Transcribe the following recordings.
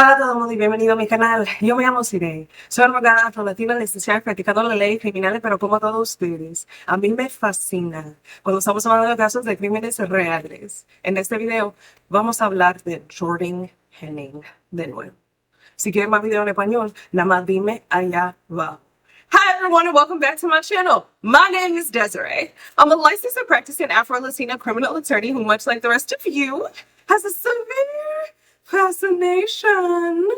Hola a todo el mundo y bienvenido a mi canal. Yo me llamo Sirey. Soy abogada afro-latina licenciada practicando las leyes criminales, pero como todos ustedes, a mí me fascina cuando estamos hablando de casos de crímenes reales. En este video vamos a hablar de Jordan Henning de nuevo. Si quieren más video en español, nada más dime allá va. Hi everyone and welcome back to my channel. My name is Desiree. I'm a licensed and practicing Afro-Latina criminal attorney who, much like the rest of you, has a severe fascination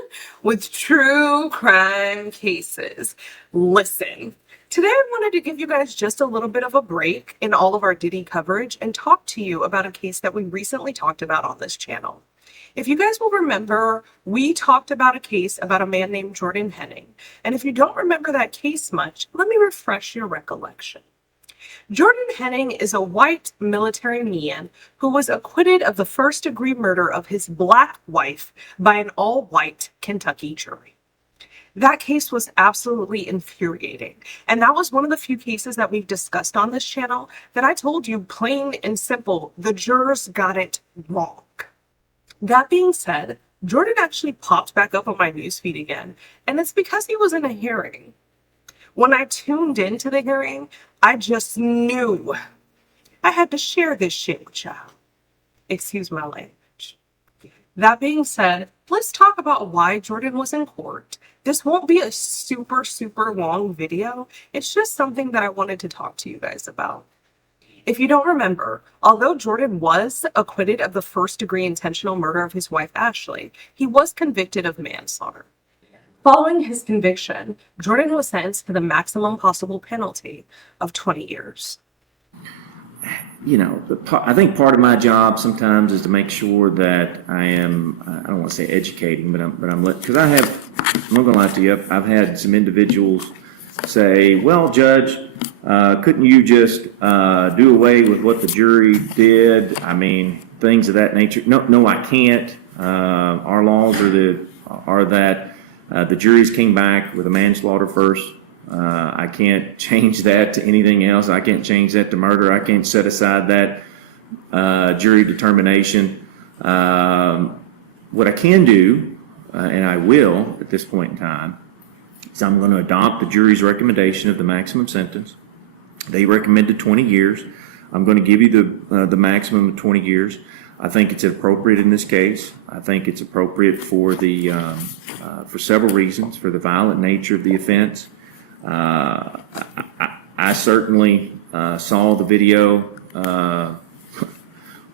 with true crime cases. Listen, today I wanted to give you guys just a little bit of a break in all of our Diddy coverage and talk to you about a case that we recently talked about on this channel. If you guys will remember, we talked about a case about a man named Jordan Henning. And if you don't remember that case much, let me refresh your recollection. Jordan Henning is a white military man who was acquitted of the first-degree murder of his black wife by an all-white Kentucky jury. That case was absolutely infuriating, and that was one of the few cases that we've discussed on this channel that I told you plain and simple, the jurors got it wrong. That being said, Jordan actually popped back up on my newsfeed again, and it's because he was in a hearing. When I tuned into the hearing, I just knew I had to share this shit with y'all. Excuse my language. That being said, let's talk about why Jordan was in court. This won't be a super long video. It's just something that I wanted to talk to you guys about. If you don't remember, although Jordan was acquitted of the first-degree intentional murder of his wife Ashley, he was convicted of manslaughter. Following his conviction, Jordan was sentenced to the maximum possible penalty of 20 years. You know, I think part of my job sometimes is to make sure that I am, I don't want to say educating, but I'm because I'm not going to lie to you, I've had some individuals say, well, Judge, couldn't you just do away with what the jury did? I mean, things of that nature. No, I can't. Our laws are that the juries came back with a manslaughter first. I can't change that to anything else. I can't change that to murder. I can't set aside that jury determination. What I can do, and I will at this point in time, is I'm going to adopt the jury's recommendation of the maximum sentence. They recommended 20 years. I'm going to give you the maximum of 20 years. I think it's appropriate in this case. I think it's appropriate for for several reasons, for the violent nature of the offense. I certainly saw the video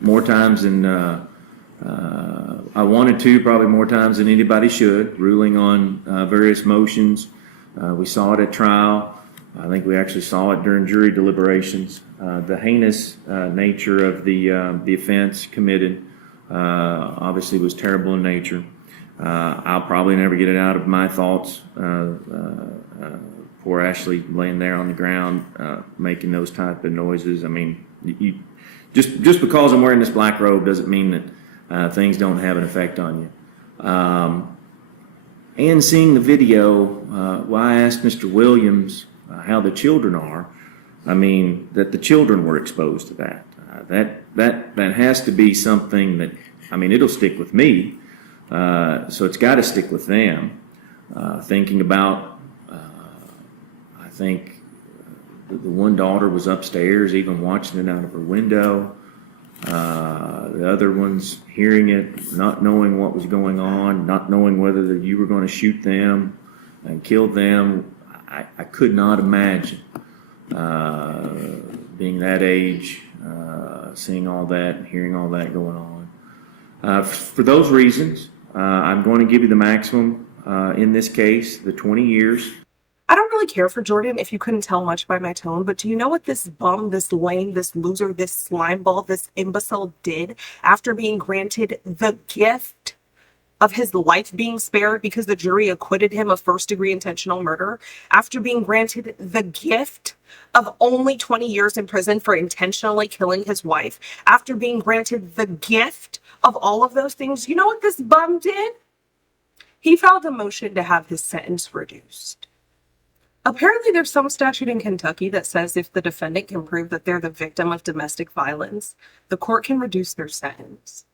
more times than I wanted to, probably more times than anybody should, ruling on various motions. We saw it at trial. I think we actually saw it during jury deliberations. The heinous nature of the offense committed obviously was terrible in nature. I'll probably never get it out of my thoughts. Poor Ashley laying there on the ground making those type of noises. I mean, just because I'm wearing this black robe doesn't mean that things don't have an effect on you. And seeing the video, well, I asked Mr. Williams how the children are. I mean, that the children were exposed to that. That has to be something that, I mean, it'll stick with me. So it's got to stick with them. Thinking about, I think the one daughter was upstairs, even watching it out of her window. The other ones hearing it, not knowing what was going on, not knowing whether you were going to shoot them and kill them. I could not imagine being that age, seeing all that and hearing all that going on. For those reasons, I'm going to give you the maximum in this case, the 20 years. I don't really care for Jordan if you couldn't tell much by my tone, but do you know what this bum, this lame, this loser, this slimeball, this imbecile did after being granted the gift of his life being spared because the jury acquitted him of first-degree intentional murder, after being granted the gift of only 20 years in prison for intentionally killing his wife, after being granted the gift of all of those things? You know what this bum did? He filed a motion to have his sentence reduced. Apparently there's some statute in Kentucky that says if the defendant can prove that they're the victim of domestic violence, the court can reduce their sentence.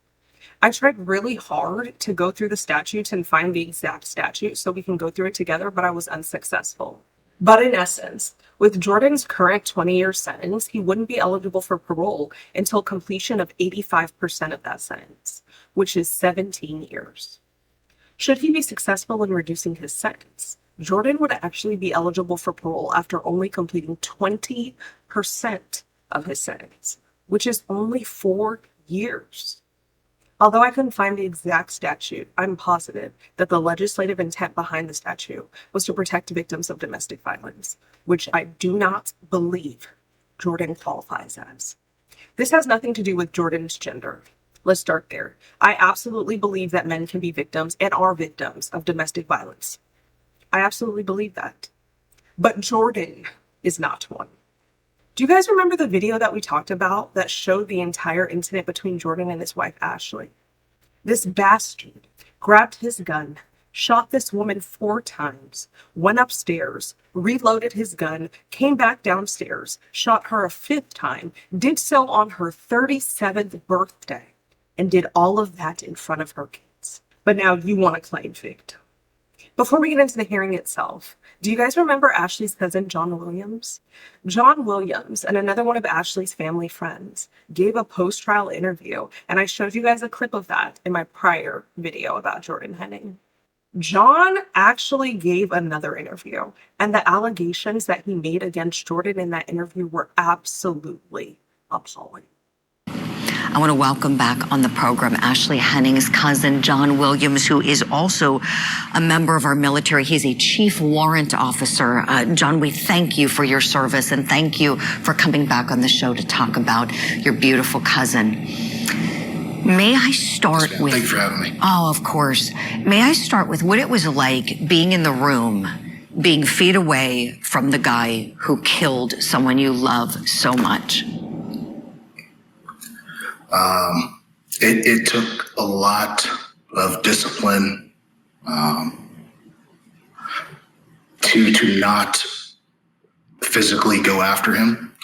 I tried really hard to go through the statutes and find the exact statute so we can go through it together, but I was unsuccessful. But in essence, with Jordan's current 20-year sentence, he wouldn't be eligible for parole until completion of 85% of that sentence, which is 17 years. Should he be successful in reducing his sentence, Jordan would actually be eligible for parole after only completing 20% of his sentence, which is only 4 years. Although I couldn't find the exact statute, I'm positive that the legislative intent behind the statute was to protect victims of domestic violence, which I do not believe Jordan qualifies as. This has nothing to do with Jordan's gender. Let's start there. I absolutely believe that men can be victims and are victims of domestic violence. I absolutely believe that. But Jordan is not one. Do you guys remember the video that we talked about that showed the entire incident between Jordan and his wife, Ashley? This bastard grabbed his gun, shot this woman 4 times, went upstairs, reloaded his gun, came back downstairs, shot her a 5th time, did so on her 37th birthday, and did all of that in front of her kids. But now you want to claim victim. Before we get into the hearing itself, do you guys remember Ashley's cousin, John Williams? John Williams and another one of Ashley's family friends gave a post-trial interview, and I showed you guys a clip of that in my prior video about Jordan Henning. John actually gave another interview, and the allegations that he made against Jordan in that interview were absolutely appalling. I want to welcome back on the program Ashley Henning's cousin, John Williams, who is also a member of our military. He's a chief warrant officer. John, we thank you for your service and thank you for coming back on the show to talk about your beautiful cousin. May I start with... Thank you for having me. Oh, of course. May I start with what it was like being in the room, being feet away from the guy who killed someone you love so much? It took a lot of discipline to not physically go after him.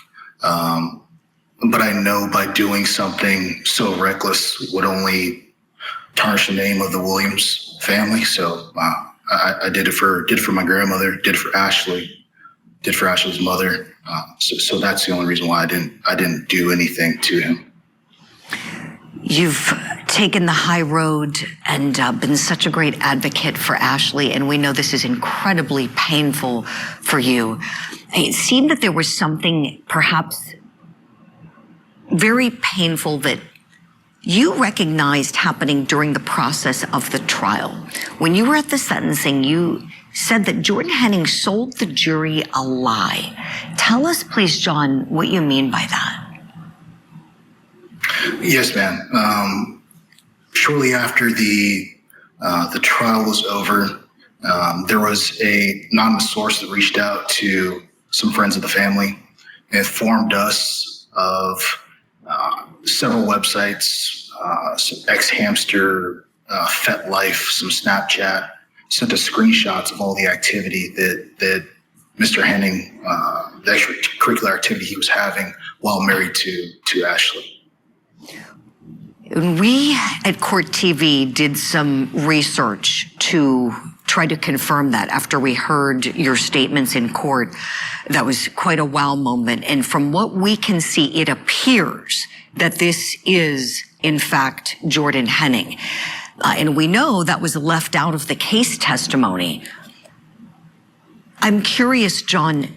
But I know by doing something so reckless would only tarnish the name of the Williams family. So I did it for my grandmother, did it for Ashley, did it for Ashley's mother. So that's the only reason why I didn't do anything to him. You've taken the high road and been such a great advocate for Ashley, and we know this is incredibly painful for you. It seemed that there was something perhaps very painful that you recognized happening during the process of the trial. When you were at the sentencing, you said that Jordan Henning sold the jury a lie. Tell us, please, John, what you mean by that. Yes, ma'am. Shortly after the trial was over, there was a anonymous source that reached out to some friends of the family and informed us of several websites, some X-Hamster, FetLife, some Snapchat, sent us screenshots of all the activity that Mr. Henning, the extracurricular activity he was having while married to Ashley. We at Court TV did some research to try to confirm that after we heard your statements in court. That was quite a wow moment. And from what we can see, it appears that this is, in fact, Jordan Henning. And we know that was left out of the case testimony. I'm curious, John,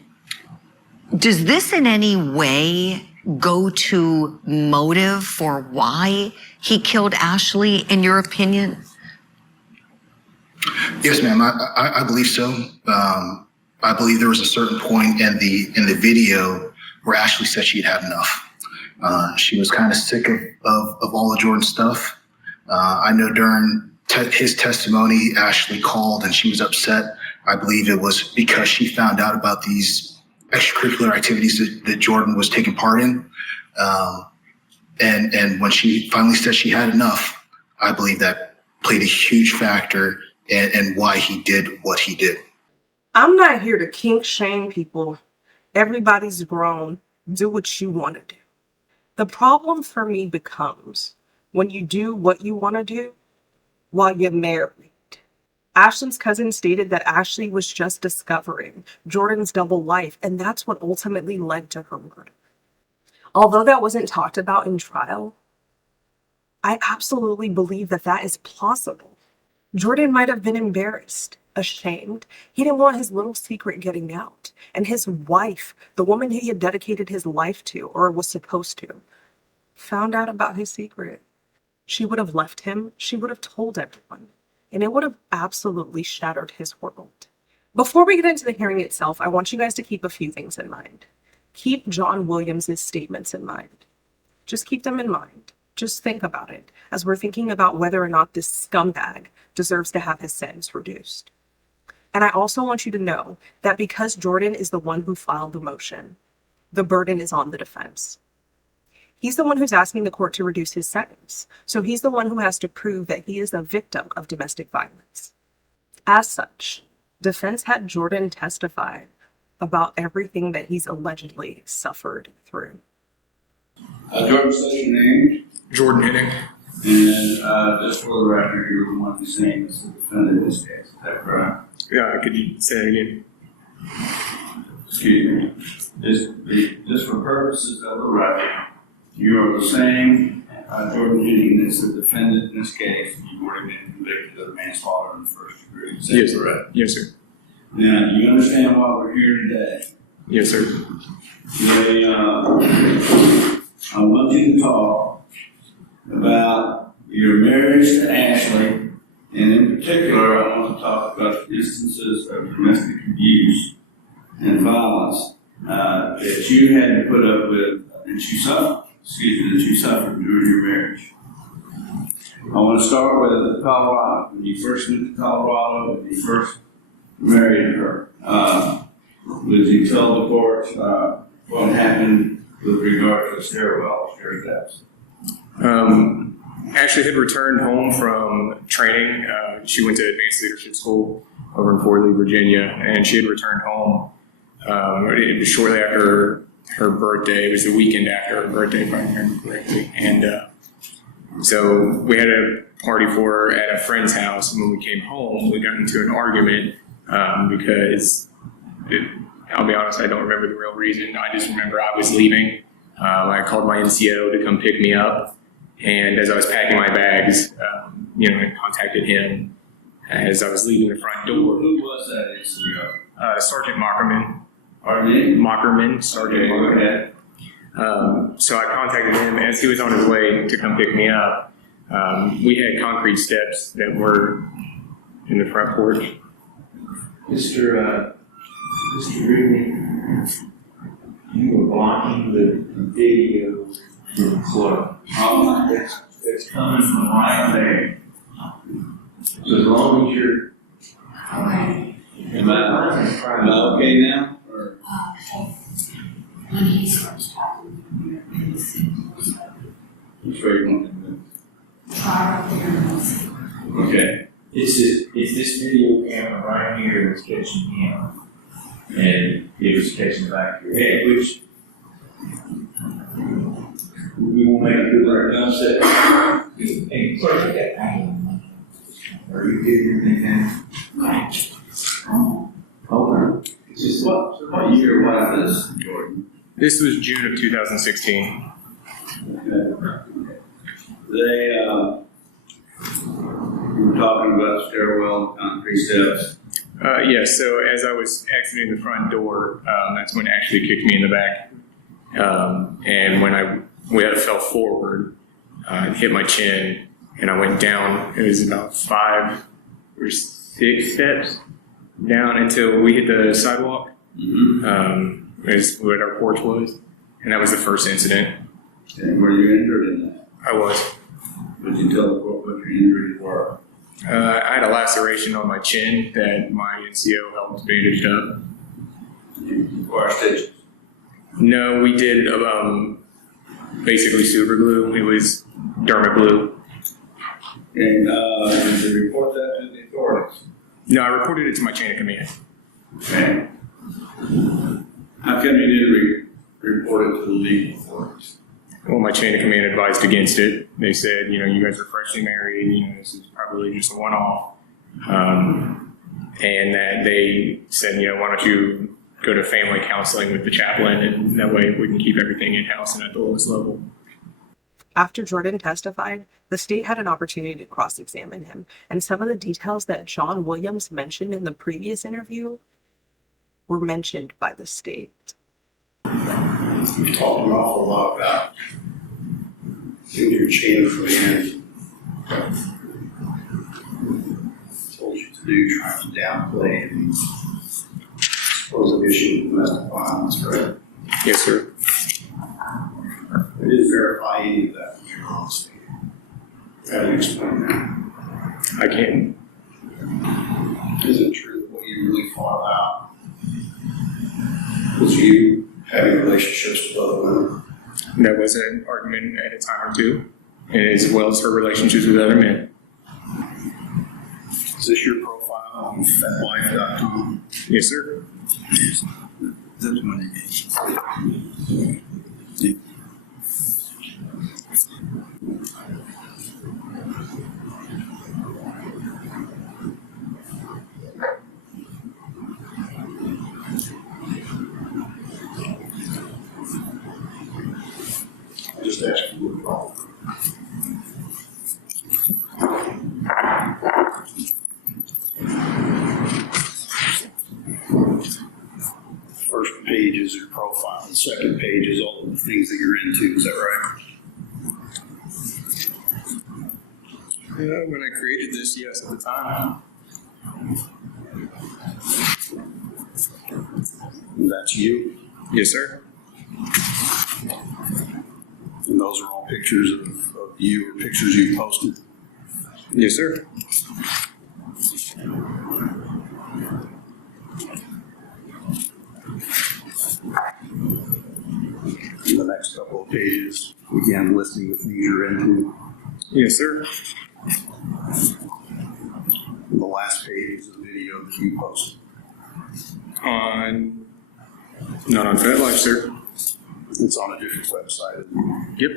does this in any way go to motive for why he killed Ashley, in your opinion? Yes, ma'am. I believe so. I believe there was a certain point in the video where Ashley said she'd had enough. She was kind of sick of all the Jordan stuff. I know during his testimony, Ashley called and she was upset. I believe it was because she found out about these extracurricular activities that Jordan was taking part in. And when she finally said she had enough, I believe that played a huge factor in why he did what he did. I'm not here to kink shame people. Everybody's grown. Do what you want to do. The problem for me becomes, when you do what you want to do while you're married. Ashley's cousin stated that Ashley was just discovering Jordan's double life, and that's what ultimately led to her murder. Although that wasn't talked about in trial, I absolutely believe that that is plausible. Jordan might have been embarrassed, ashamed. He didn't want his little secret getting out. And his wife, the woman he had dedicated his life to, or was supposed to, found out about his secret. She would have left him. She would have told everyone. And it would have absolutely shattered his world. Before we get into the hearing itself, I want you guys to keep a few things in mind. Keep John Williams' statements in mind. Just keep them in mind. Just think about it as we're thinking about whether or not this scumbag deserves to have his sentence reduced. And I also want you to know that because Jordan is the one who filed the motion, the burden is on the defense. He's the one who's asking the court to reduce his sentence. So he's the one who has to prove that he is a victim of domestic violence. As such, defense had Jordan testify about everything that he's allegedly suffered through. Jordan, state your name. Jordan Henning. And just for the record, you're the one who's saying this is the defendant in this case. Is that correct? Yeah, could you say it again? Excuse me. Just for purposes of the record, you are the same Jordan Henning that's the defendant in this case. You've already been convicted of manslaughter in the first degree. Is that Yes, correct? Yes, sir. Now, you understand why we're here today? Yes, sir. Today, I want you to talk about your marriage to Ashley, and in particular, I want to talk about the instances of domestic abuse and violence that you had to put up with, that you suffered during your marriage. I want to start with Colorado. When you first went to Colorado, when you first married her, would you tell the court what happened with regard to the stairwell, steps? Ashley had returned home from training. She went to Advanced Leadership School over in Fort Lee, Virginia, and she had returned home. It was shortly after her birthday. It was the weekend after her birthday, if I remember correctly. And so we had a party for her at a friend's house, and when we came home, we got into an argument because, I'll be honest, I don't remember the real reason. I just remember I was leaving. I called my NCO to come pick me up, and as I was packing my bags, I contacted him as I was leaving the front door. Who was that NCO? Sergeant Mockerman. Pardon me? Mockerman, Sergeant Mockerman. So I contacted him as he was on his way to come pick me up. We had concrete steps that were in the front porch. Mr. Reed, you were blocking the video from the club. That's coming from right there. So as long as you're... Am I okay now? Or? When he starts talking, Which way you want to do try up there and see. it? Okay. It's this video camera right here that's catching him. And it was catching back your head, which we will make a good learn. Enough said. Hey, sorry, are you getting anything down? Right. Okay. Just what year was this, Jordan? This was June of 2016. Okay. They we were talking about stairwell, concrete steps. Yes, so as I was exiting the front door, that's when Ashley kicked me in the back. And when I fell forward, it hit my chin, and I went down. It was about 5 or 6 steps down until we hit the sidewalk. Mm-hmm. Is what our porch was, and that was the first incident. And were you injured in that? I was. Would you tell the court what your injuries were? I had a laceration on my chin that my NCO helped bandage up. You require stitches? No, we did basically super glue. It was derma glue. And did you report that to the authorities? No, I reported it to my chain of command. Okay. How come you didn't report it to the legal authorities? Well, my chain of command advised against it. They said, you guys are freshly married, this is probably just a one-off. And that they said, why don't you go to family counseling with the chaplain, and that way we can keep everything in-house and at the lowest level. After Jordan testified, the state had an opportunity to cross-examine him, and some of the details that John Williams mentioned in the previous interview were mentioned by the state. We've talked an awful lot about your chain of command. Told you to do, trying to downplay the supposed issue of domestic violence, right? Yes, sir. I didn't verify any of that with your honesty. How do you explain that? I can. Is it true that what you really thought about was you having relationships with other women? That was an argument at a time or two, and as well as her relationships with other men. Is this your profile on FetLife.com? Yes, sir. That's what it is. I just asked you what wrong. First page is your profile. The second page is all of the things that you're into. Is that right? When I created this, yes, at the time. And that's you. Yes, sir. And those are all pictures of you or pictures you've posted. Yes, sir. In the next couple of pages, again, listing the things you're into. Yes, sir. And the last page is a video that you posted. Not on FetLife, sir. It's on a different website. Yep.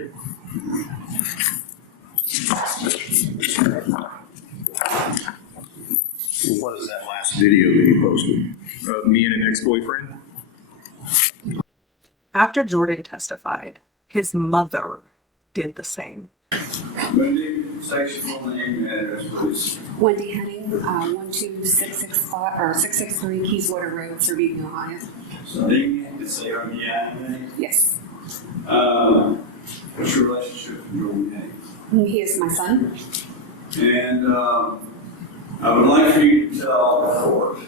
What is that last video that you posted? Me and an ex-boyfriend. After Jordan testified, his mother did the same. Wendy, state your full name and address, please. Wendy Henning, 12665 or 663 Keyswater Road, Cervini, Ohio. So, name you can say on the name. Yes. What's your relationship with Jordan Henning? He is my son. And I would like for you to tell the court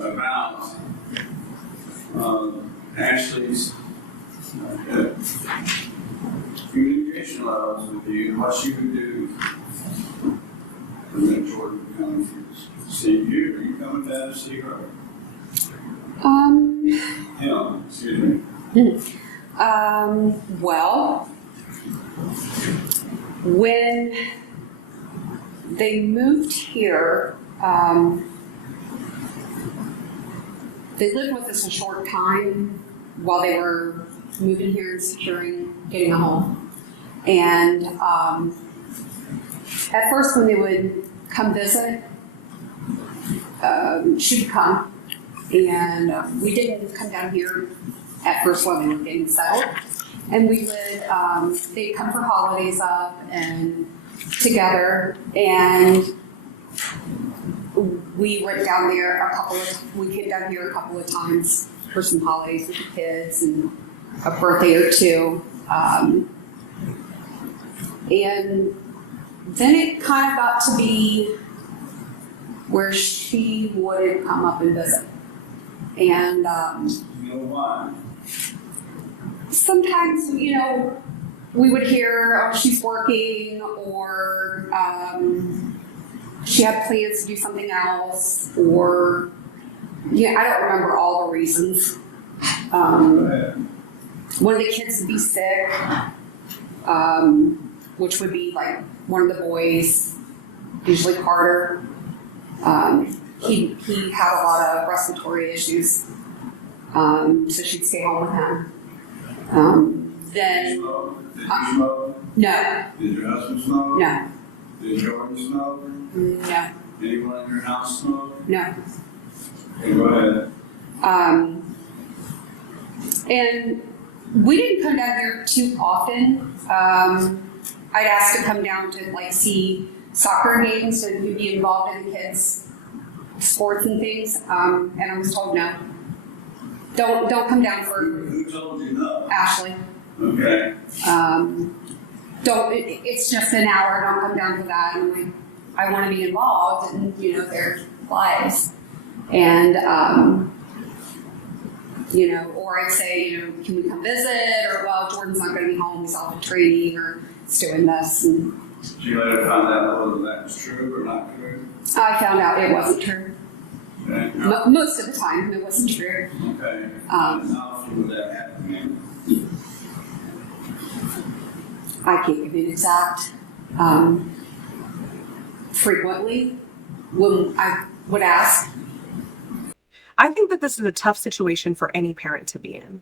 about Ashley's communication levels with you, what she would do when Jordan would come to see you. Are you coming down to see her? Excuse me. Well, when they moved here, they lived with us a short time while they were moving here and securing, getting a home. And at first when they would come visit, she'd come. And we didn't come down here at first while they were getting settled. And we would, they'd come for holidays up and together. And we went down there we came down here a couple of times for some holidays with the kids and a birthday or two. And then it kind of got to be where she would come up and visit. And You know why? sometimes, we would hear, oh, she's working, or she had plans to do something else, or, I don't remember all the reasons. One of the kids would be sick, which would be like one of the boys, usually Carter. He had a lot of respiratory issues, so she'd stay home with him. Then, Did you smoke? No, Did your husband smoke? no, Did Jordan smoke? no, Anyone in your house smoke? no. Okay, go ahead. And we didn't come down here too often. I'd asked to come down to like see soccer games and to be involved in the kids' sports and things. And I was told no. Don't come down for Who told you no? Ashley. Okay. It's just an hour. Don't come down for that. And like, I want to be involved in their lives. And or I'd say, can we come visit? Or, well, Jordan's not going to be home, he's off at training, or he's doing this. And Did you later find out whether that was true or not true? I found out it wasn't true. Okay. Most of the time, it wasn't true. Okay. How often would that happen? I can't give you an exact. Frequently, when I would ask. I think that this is a tough situation for any parent to be in.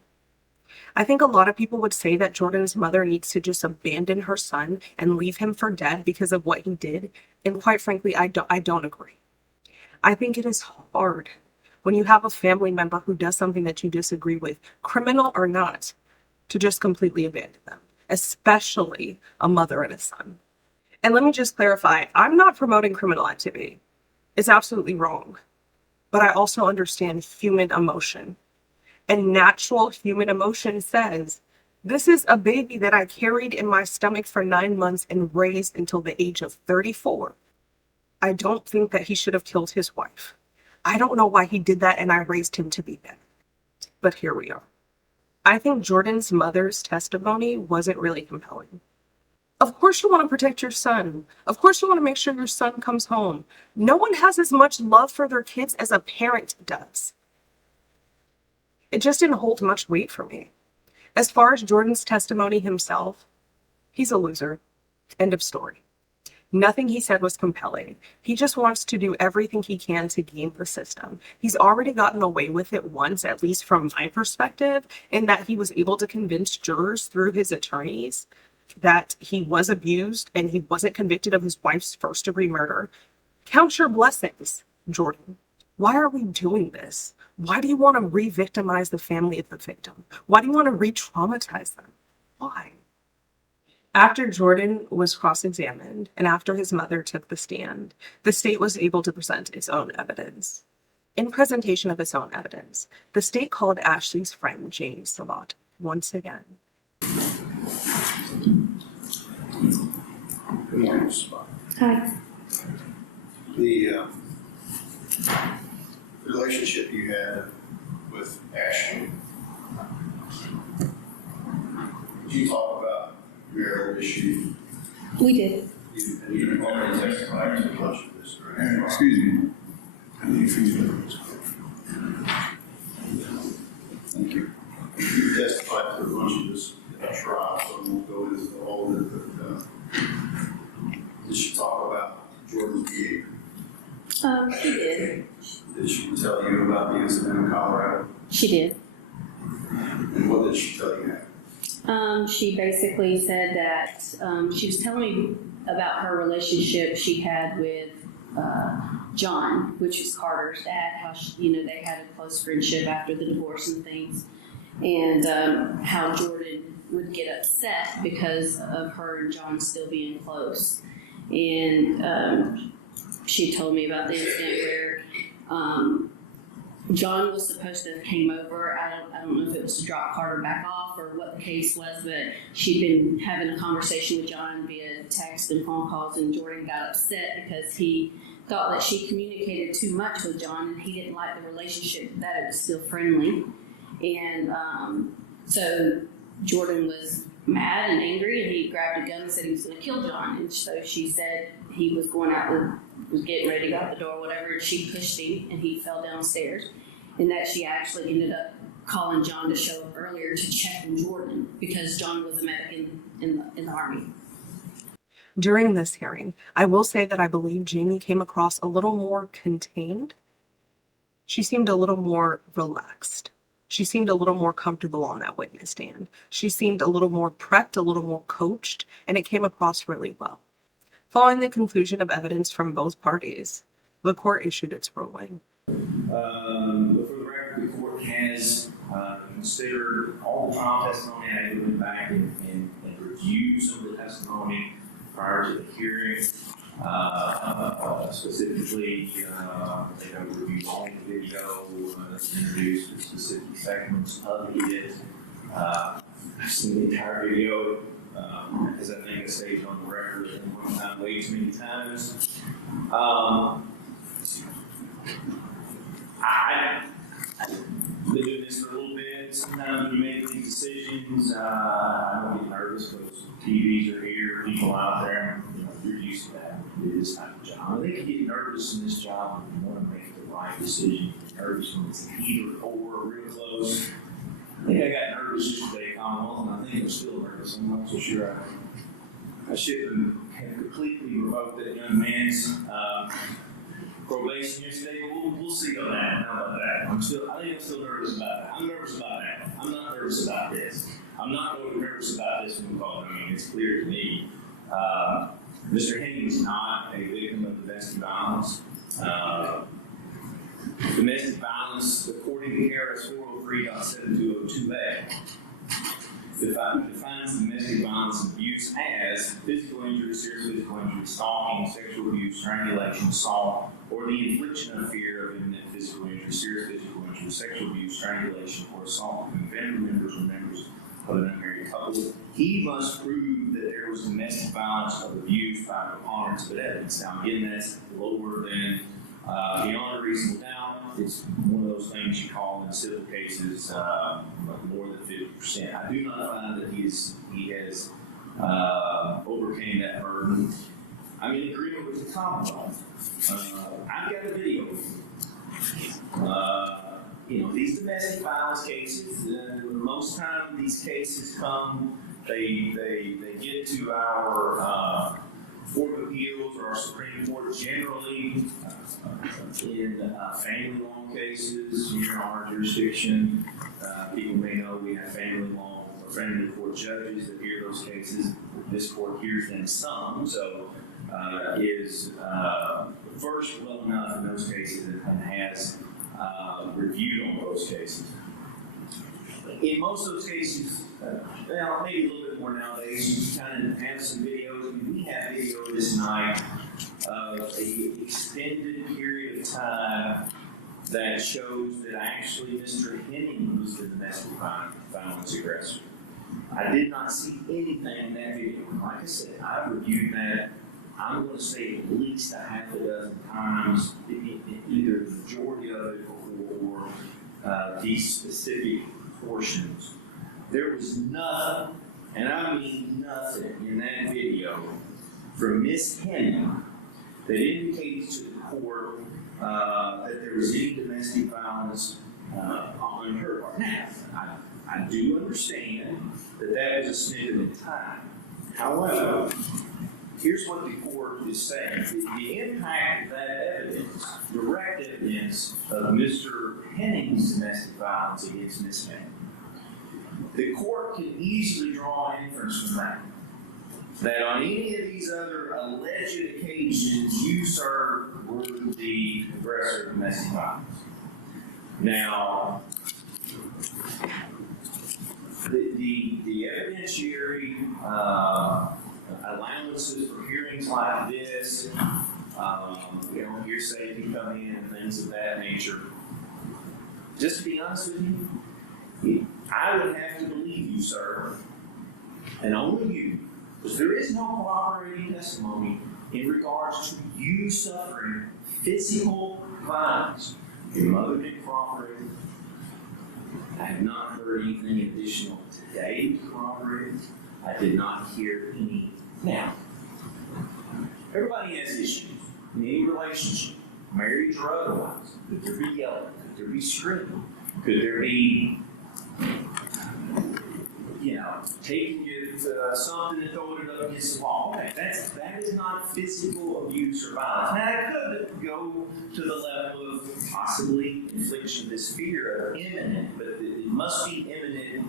I think a lot of people would say that Jordan's mother needs to just abandon her son and leave him for dead because of what he did. And quite frankly, I don't agree. I think it is hard when you have a family member who does something that you disagree with, criminal or not, to just completely abandon them, especially a mother and a son. And let me just clarify, I'm not promoting criminal activity. It's absolutely wrong. But I also understand human emotion. And natural human emotion says, this is a baby that I carried in my stomach for 9 months and raised until the age of 34. I don't think that he should have killed his wife. I don't know why he did that, and I raised him to be that. But here we are. I think Jordan's mother's testimony wasn't really compelling. Of course you want to protect your son. Of course you want to make sure your son comes home. No one has as much love for their kids as a parent does. It just didn't hold much weight for me. As far as Jordan's testimony himself, he's a loser. End of story. Nothing he said was compelling. He just wants to do everything he can to game the system. He's already gotten away with it once, at least from my perspective, in that he was able to convince jurors through his attorneys that he was abused and he wasn't convicted of his wife's first-degree murder. Count your blessings, Jordan. Why are we doing this? Why do you want to re-victimize the family of the victim? Why do you want to re-traumatize them? Why? After Jordan was cross-examined and after his mother took the stand, the state was able to present its own evidence. In presentation of its own evidence, the state called Ashley's friend, James Savat, once again. Good morning, Savat. Hi. The relationship you had with Ashley, did you talk about marital issues? We did. You already testified to much of this, right? Excuse me. How do you feel? Thank you. You testified to a bunch of this in the trial, so I won't go into all of it, but did she talk about Jordan's behavior? She did. Did she tell you about the incident in Colorado? She did. And what did she tell you? She basically said that she was telling me about her relationship she had with John, which was Carter's dad, how they had a close friendship after the divorce and things, and how Jordan would get upset because of her and John still being close. And she told me about the incident where John was supposed to have came over. I don't know if it was to drop Carter back off or what the case was, but she'd been having a conversation with John via text and phone calls, and Jordan got upset because he thought that she communicated too much with John, and he didn't like the relationship, that it was still friendly. And so Jordan was mad and angry, and he grabbed a gun and said he was going to kill John. And so she said he was going out, was getting ready to go out the door, whatever, and she pushed him, and he fell downstairs. And that she actually ended up calling John to show up earlier to check on Jordan because John was a medic in the Army. During this hearing, I will say that I believe Jamie came across a little more contained. She seemed a little more relaxed. She seemed a little more comfortable on that witness stand. She seemed a little more prepped, a little more coached, and it came across really well. Following the conclusion of evidence from both parties, the court issued its ruling. But for the record, the court has considered all the trial testimony. I went back and reviewed some of the testimony prior to the hearing. Specifically, they have reviewed all the video that's introduced, the specific segments of it. I've seen the entire video, because I think it's staged on the record one time way too many times. I've been doing this for a little bit. Sometimes when you make these decisions, I don't get nervous because TVs are here, people out there, you're used to that. It is type of job. I think you get nervous in this job when you want to make the right decision. You're nervous when it's either or real close. I think I got nervous yesterday, Commonwealth, and I think I'm still nervous. I'm not so sure I shouldn't have completely revoked that young man's probation yesterday, but we'll see on that. How about that? I think I'm still nervous about that. I'm nervous about that. I'm not nervous about this. I'm not really nervous about this when we call it. I mean, it's clear to me. Mr. Henning is not a victim of domestic violence. Domestic violence, according to KRS 403.7202A, defines domestic violence and abuse as physical injury, serious physical injury, stalking, sexual abuse, strangulation, assault, or the infliction of fear of imminent physical injury, serious physical injury, sexual abuse, strangulation, or assault between family members or members of an unmarried couple. He must prove that there was domestic violence or abuse by preponderance of evidence. Now, again, that's lower than beyond a reasonable doubt. It's one of those things you call in civil cases more than 50%. I do not find that he has overcame that burden. I'm in agreement with the Commonwealth. I've got a video of these domestic violence cases, most times these cases come, they get to our Court of Appeals or our Supreme Court generally in family law cases in our jurisdiction. People may know we have family law or family court judges that hear those cases. This court hears them some, so is versed well enough in those cases and has reviewed on those cases. In most of those cases, well, maybe a little bit more nowadays, you kind of have some videos. I mean, we have video this night of an extended period of time that shows that actually Mr. Henning was the domestic violence aggressor. I did not see anything in that video. Like I said, I reviewed that, I'm going to say at least a half a dozen times, either the majority of it or these specific portions. There was nothing, and I mean nothing, in that video from Ms. Henning that indicates to the court that there was any domestic violence on her part. Now, I do understand that that was a snippet of time. However, here's what the court is saying. The impact of that evidence, direct evidence of Mr. Henning's domestic violence against Ms. Henning, the court can easily draw an inference from that on any of these other alleged occasions, you, sir, were the aggressor of domestic violence. Now, the evidentiary allowances for hearings like this, hearsay can come in and things of that nature. Just to be honest with you, I would have to believe you, sir, and only you, because there is no corroborating testimony in regards to you suffering physical violence. Your mother didn't corroborate. I have not heard anything additional today to corroborate. I did not hear any. Now, everybody has issues in any relationship, marriage or otherwise. Could there be yelling? Could there be screaming? Could there be taking it something and throwing it up against the wall. Okay, that is not physical abuse or violence. Now it could go to the level of possibly infliction of this fear of imminent, but it must be imminent.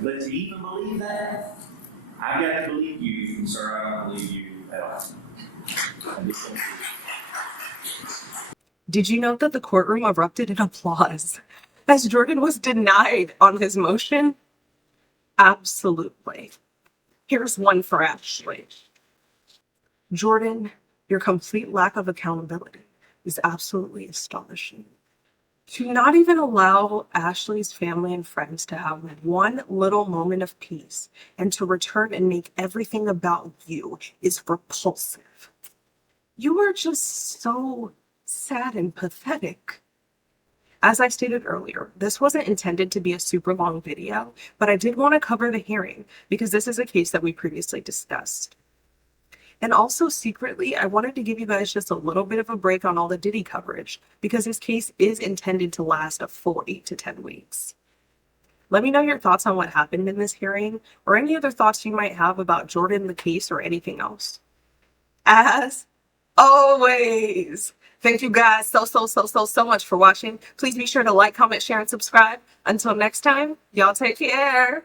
But to even believe that, I've got to believe you, sir. I don't believe you at all. Did you know that the courtroom erupted in applause as Jordan was denied on his motion? Absolutely. Here's one for Ashley. Jordan, your complete lack of accountability is absolutely astonishing. To not even allow Ashley's family and friends to have one little moment of peace and to return and make everything about you is repulsive. You are just so sad and pathetic. As I stated earlier, this wasn't intended to be a super long video, but I did want to cover the hearing because this is a case that we previously discussed. And also secretly, I wanted to give you guys just a little bit of a break on all the Diddy coverage because this case is intended to last a full 8 to 10 weeks. Let me know your thoughts on what happened in this hearing or any other thoughts you might have about Jordan, the case, or anything else. As always, thank you guys so much for watching. Please be sure to like, comment, share, and subscribe. Until next time, y'all take care.